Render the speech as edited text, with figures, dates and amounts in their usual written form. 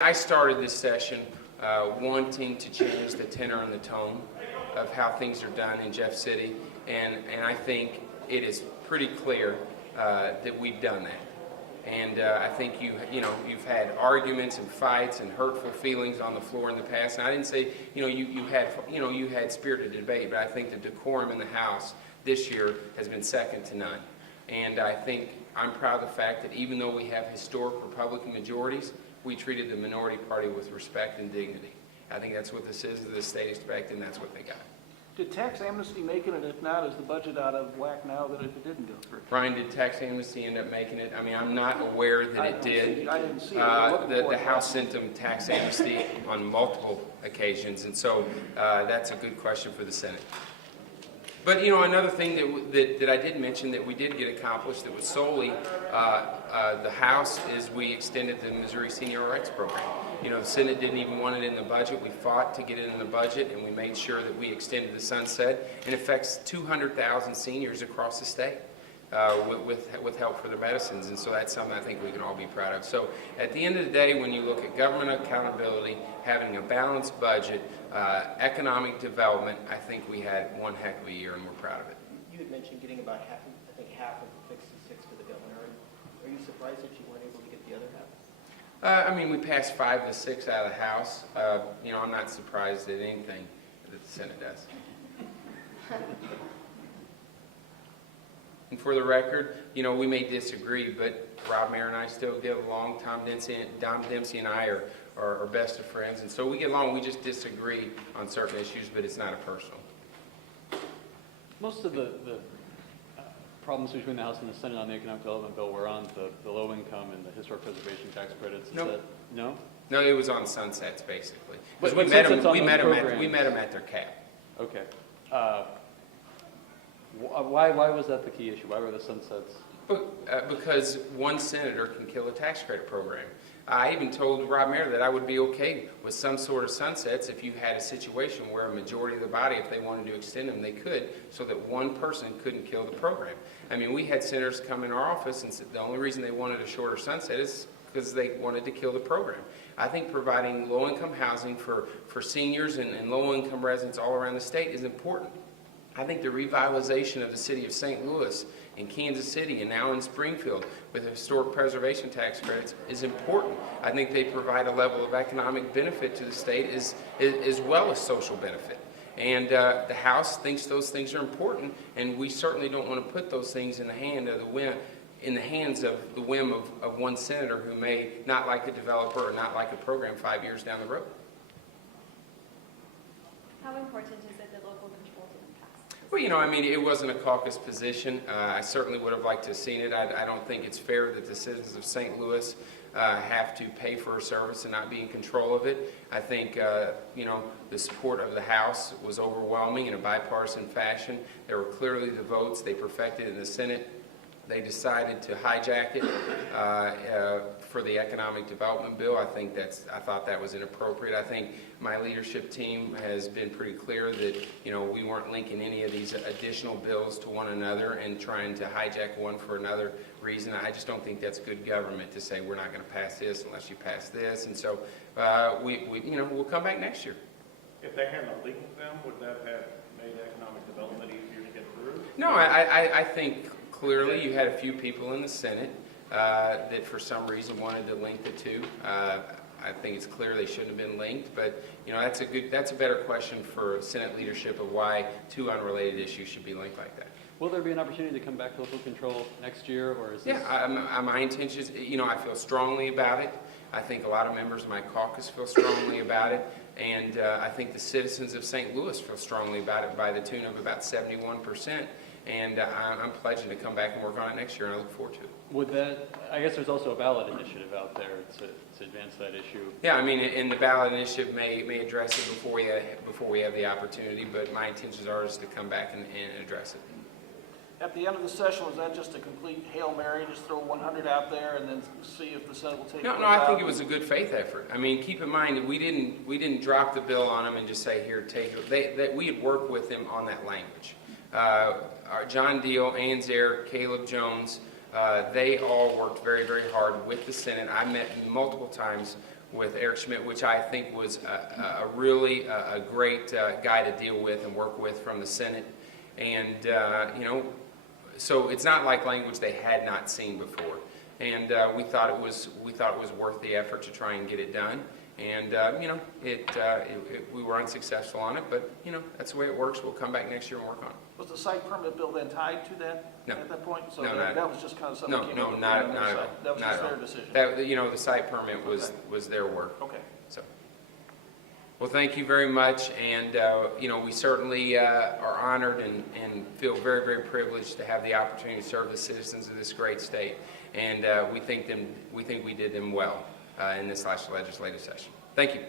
I started this session wanting to change the tenor and the tone of how things are done in Jeff City, and I think it is pretty clear that we've done that. And I think you've had arguments and fights and hurtful feelings on the floor in the past. And I didn't say you had spirited debate, but I think the decorum in the House this year has been second to none. And I think I'm proud of the fact that even though we have historic Republican majorities, we treated the minority party with respect and dignity. I think that's what the citizens of the state expect, and that's what they got. Did tax amnesty make it, and if not, is the budget out of whack now that it didn't go through? Brian, did tax amnesty end up making it? I mean, I'm not aware that it did. I didn't see it. The House sent them tax amnesty on multiple occasions, and so that's a good question for the Senate. But another thing that I did mention that we did get accomplished that was solely the House is we extended the Missouri Senior RX program. The Senate didn't even want it in the budget. We fought to get it in the budget, and we made sure that we extended the sunset. It affects 200,000 seniors across the state with help for their medicines, and so that's something I think we can all be proud of. So at the end of the day, when you look at government accountability, having a balanced budget, economic development, I think we had one heck of a year, and we're proud of it. You had mentioned getting about half of the 66 to the governor. Are you surprised that you weren't able to get the other half? I mean, we passed 5 to 6 out of the House. I'm not surprised at anything that the Senate does. And for the record, we may disagree, but Rob Mayer and I still get along. Tom Dempsey and I are best of friends, and so we get along. We just disagree on certain issues, but it's not a personal. Most of the problems between the House and the Senate on the economic development bill were on the low income and the historic preservation tax credits. No? No, it was on sunsets basically. But we met them at their cap. Okay. Why was that the key issue? Why were the sunsets? Because one senator can kill a tax credit program. I even told Rob Mayer that I would be okay with some sort of sunsets if you had a situation where a majority of the body, if they wanted to extend them, they could, so that one person couldn't kill the program. I mean, we had senators come in our office and said the only reason they wanted a shorter sunset is because they wanted to kill the program. I think providing low-income housing for seniors and low-income residents all around the state is important. I think the revitalization of the city of St. Louis and Kansas City and now in Springfield with the historic preservation tax credits is important. I think they provide a level of economic benefit to the state as well as social benefit. And the House thinks those things are important, and we certainly don't want to put those things in the hands of the whim of one senator who may not like a developer or not like a program 5 years down the road. How important is it that local control didn't pass? Well, I mean, it wasn't a caucus position. I certainly would have liked to have seen it. I don't think it's fair that the citizens of St. Louis have to pay for a service and not be in control of it. I think, the support of the House was overwhelming in a bipartisan fashion. There were clearly the votes. They perfected it in the Senate. They decided to hijack it for the economic development bill. I thought that was inappropriate. I think my leadership team has been pretty clear that we weren't linking any of these additional bills to one another and trying to hijack one for another reason. I just don't think that's good government to say we're not going to pass this unless you pass this. And so we'll come back next year. If they hadn't leaked them, would that have made economic development easier to get through? No, I think clearly you had a few people in the Senate that for some reason wanted to link the two. I think it's clear they shouldn't have been linked, but that's a better question for Senate leadership of why two unrelated issues should be linked like that. Will there be an opportunity to come back to local control next year, or is this? Yeah, my intention is, I feel strongly about it. I think a lot of members of my caucus feel strongly about it, and I think the citizens of St. Louis feel strongly about it by the tune of about 71%. And I'm pledging to come back and work on it next year, and I look forward to it. Would that? I guess there's also a ballot initiative out there to advance that issue. Yeah, I mean, and the ballot initiative may address it before we have the opportunity, but my intentions are is to come back and address it. At the end of the session, was that just a complete Hail Mary, just throw 100 out there and then see if the Senate will take it? No, I think it was a good faith effort. I mean, keep in mind that we didn't drop the bill on them and just say, here, take it. We had worked with them on that language. John Deal, Ann Zaire, Caleb Jones, they all worked very, very hard with the Senate. I met multiple times with Eric Schmidt, which I think was a really a great guy to deal with and work with from the Senate. And, you know, so it's not like language they had not seen before. And we thought it was worth the effort to try and get it done. And, you know, we were unsuccessful on it, but, you know, that's the way it works. We'll come back next year and work on it. Was the site permit bill then tied to that? No. At that point? So No, that was just kind of something that came No, up not on their at all. side. That was Not just at their all. decision? That, you know, the site permit was their work. Okay. So, well, thank you very much, and you know, we certainly are honored and feel very, very privileged to have the opportunity to serve the citizens of this great state, and we think we did them well in this last legislative session. Thank you.